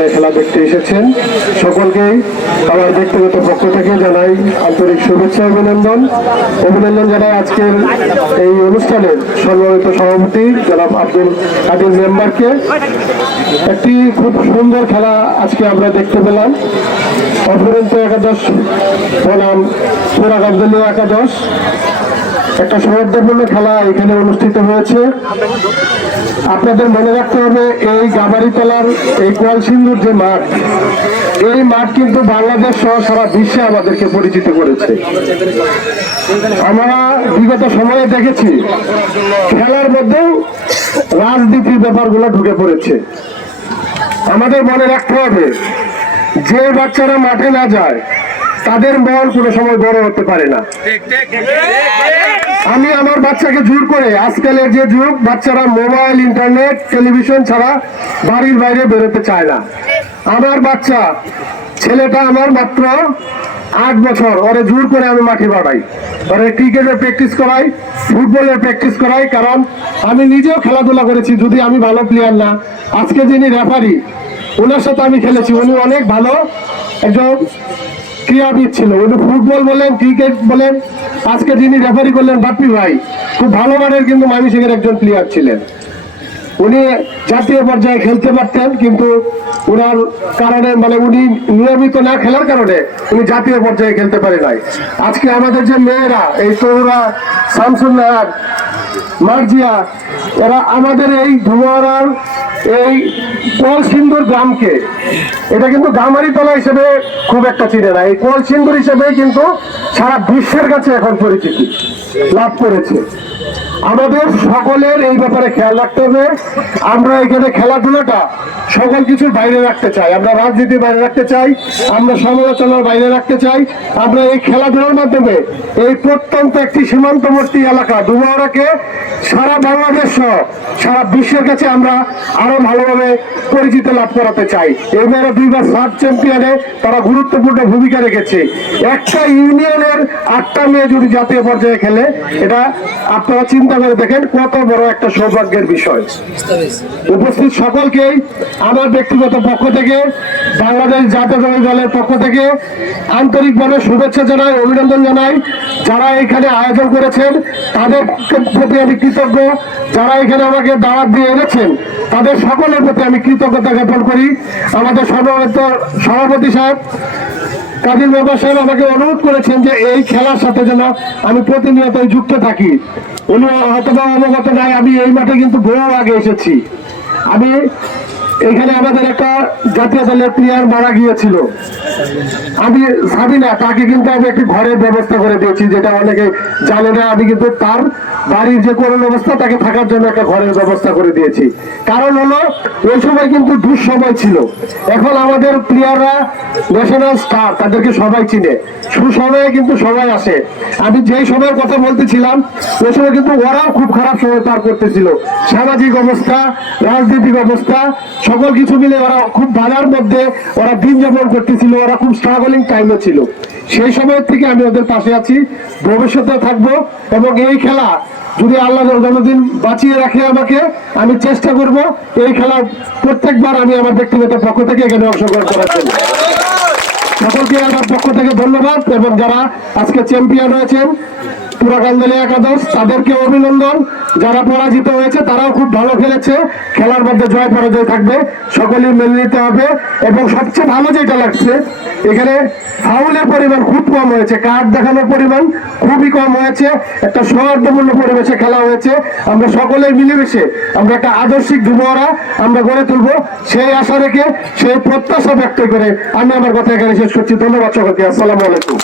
যারা খেলা দেখতে এসেছেন সকলকেই আমার ব্যক্তিগত পক্ষ থেকে জানাই আন্তরিক শুভেচ্ছা অভিনন্দন জানাই আজকের এই অনুষ্ঠানের সম্মানিত সভাপতি জনাব আব্দুল কাদের মেম্বারকে। একটি খুব সুন্দর খেলা আজকে আমরা দেখতে পেলাম। অপরন্ত একাদশ বনাম পুরাকান্দলীয় একাদশ, একটা সৌহার্দ্যপূর্ণ খেলা এখানে অনুষ্ঠিত হয়েছে। আপনাদের মনে রাখতে হবে এই গামারিতলার এই কলসিন্দুর যে মাঠ, এই মাঠ কিন্তু বাংলাদেশ সহ সারা বিশ্বে আমাদেরকে পরিচিত করেছে। আমরা বিগত সময়ে দেখেছি খেলার মধ্যেও রাজনীতির ব্যাপারগুলো ঢুকে পড়েছে। আমাদের মনে রাখতে হবে যে বাচ্চারা মাঠে না যায় তাদের মন কোনো সময় বড় হতে পারে না। আমি আমার বাচ্চাকে জোর করে, আজকালের যে যুগ, বাচ্চারা মোবাইল, ইন্টারনেট, টেলিভিশন ছাড়া বাড়ির বাইরে বেরোতে চায় না। আমার বাচ্চা ছেলেটা আমার মাত্র 8 বছর, ওরে জোর করে আমি মাঠে বাড়াই, ওরে ক্রিকেটের প্র্যাকটিস করাই, ফুটবলের প্র্যাকটিস করাই। কারণ আমি নিজেও খেলাধুলা করেছি, যদি আমি ভালো প্লেয়ার না, আজকে যিনি রেফারি ওনার সাথে আমি খেলেছি, উনি অনেক ভালো একজন ক্রীড়াবিদ ছিল। উনি ফুটবল বলেন, ক্রিকেট বলেন, আজকে যিনি রেফারি করলেন বাপ্পি ভাই, খুব ভালো মানের কিন্তু ময়মনসিংহের একজন প্লেয়ার ছিলেন। উনি জাতীয় পর্যায়ে খেলতে পারতেন, কিন্তু ওনার কারণে, মানে উনি নিয়মিত না খেলার কারণে উনি জাতীয় পর্যায়ে খেলতে পারে নাই। আজকে আমাদের যে মেয়েরা, এই তরুরা, শামসুন্নাহার, মার্জিয়া, এরা আমাদের এই ধুমারার এই কলসিন্দুর গ্রামকে, এটা কিন্তু গামারিতলা হিসেবে খুব একটা চিনে না, এই কলসিন্দুর হিসেবে কিন্তু সারা বিশ্বের কাছে এখন পরিচিতি লাভ করেছে। আমাদের সকলের এই ব্যাপারে খেয়াল রাখতে হবে। আমরা এখানে খেলাধুলাটা সকল কিছুর বাইরে রাখতে চাই, আমরা রাজনীতির বাইরে রাখতে চাই, আমরা সমালোচনার বাইরে রাখতে চাই। আমরা এই খেলাধুলার মাধ্যমে এই প্রত্যন্ত একটি সীমান্তবর্তী এলাকা ডুমাওড়াকে সারা বাংলাদেশ সহ সারা বিশ্বের কাছে আমরা আরো ভালোভাবে পরিচিত লাভ করাতে চাই। এবারে 2 বার সাব চ্যাম্পিয়নে তারা গুরুত্বপূর্ণ ভূমিকা রেখেছে। একটা ইউনিয়নের 8টা মেয়ে যদি জাতীয় পর্যায়ে খেলে, এটা আপনারা চিন্তা করে দেখেন কত বড় একটা সৌভাগ্যের বিষয়। উপস্থিত সকলকেই আমার ব্যক্তিগত পক্ষ থেকে, বাংলাদেশ জাতীয়তাবাদী দলের পক্ষ থেকে আন্তরিকভাবে শুভেচ্ছা জানাই, অভিনন্দন জানাই। যারা এখানে আয়োজন করেছেন তাদের প্রতি আমি কৃতজ্ঞ। যারা এখানে আমাকে দাওয়াত দিয়ে এনেছেন তাদের সকলের প্রতি আমি কৃতজ্ঞতা জ্ঞাপন করি। আমাদের সভাপতি সাহেব কাদির বাবা সাহেব আমাকে অনুরোধ করেছেন যে এই খেলার সাথে যেন আমি প্রতিনিয়ত যুক্ত থাকি। উনি হয়তো অবগত নাই, আমি এই মাঠে কিন্তু বহু আগে এসেছি। আমি এখানে আমাদের একটা জাতীয় দলের প্লেয়ার মারা গিয়েছিল, আমি সাবিনা, তাকে কিন্তু আমি একটি ঘরের ব্যবস্থা করে দিয়েছি, যেটা অনেকে জানে না। আমি কিন্তু তার বাড়ির যে করোনা অবস্থা, তাকে থাকার জন্য একটা ঘরের ব্যবস্থা করে দিয়েছি। কারণ হলো ওই সময় কিন্তু দুঃসময় ছিল। এখন আমাদের প্লেয়াররা ন্যাশনাল স্টার, তাদেরকে সবাই চিনে, সুসময়ে কিন্তু সবাই আসে। আমি যেই সময়ের কথা বলতেছিলাম ওই সময় কিন্তু ওরাও খুব খারাপ সময় পার করতেছিল। সামাজিক অবস্থা, রাজনৈতিক অবস্থা, সকল কিছু মিলে ওরা খুব বাধার মধ্যে ওরা দিন যাপন করতেছিল, ওরা খুব স্ট্রাগলিং টাইমে ছিল। সেই সময় থেকে আমি ওদের পাশে আছি, ভবিষ্যতে থাকবো। এবং এই খেলা যদি আল্লাহ যতদিন বাঁচিয়ে রাখে আমাকে, আমি চেষ্টা করব এই খেলা প্রত্যেকবার আমি আমার ব্যক্তিগত পক্ষ থেকে এখানে অংশগ্রহণ করার জন্য। সকলকে আমার পক্ষ থেকে ধন্যবাদ। এবং যারা আজকে চ্যাম্পিয়ন হয়েছেন পুরাকান্দলীয় একাদশ, তাদেরকে অভিনন্দন। যারা পরাজিত হয়েছে তারাও খুব ভালো খেলেছে। খেলার মধ্যে জয় পরাজয় থাকবে, সকলেই মেনে নিতে হবে। এবং সবচেয়ে ভালো যেটা লাগছে, এখানে ফাউলের পরিমাণ খুব কম হয়েছে, কার্ড দেখানোর পরিমাণ খুবই কম হয়েছে। একটা সৌহার্দ্যপূর্ণ পরিবেশে খেলা হয়েছে। আমরা সকলেই মিলেমিশে আমরা একটা আদর্শিক ডুমোরা আমরা গড়ে তুলবো, সেই আশা রেখে, সেই প্রত্যাশা ব্যক্ত করে আমি আমার কথা এখানে শেষ করছি। ধন্যবাদ সকলকে। আসসালামু আলাইকুম।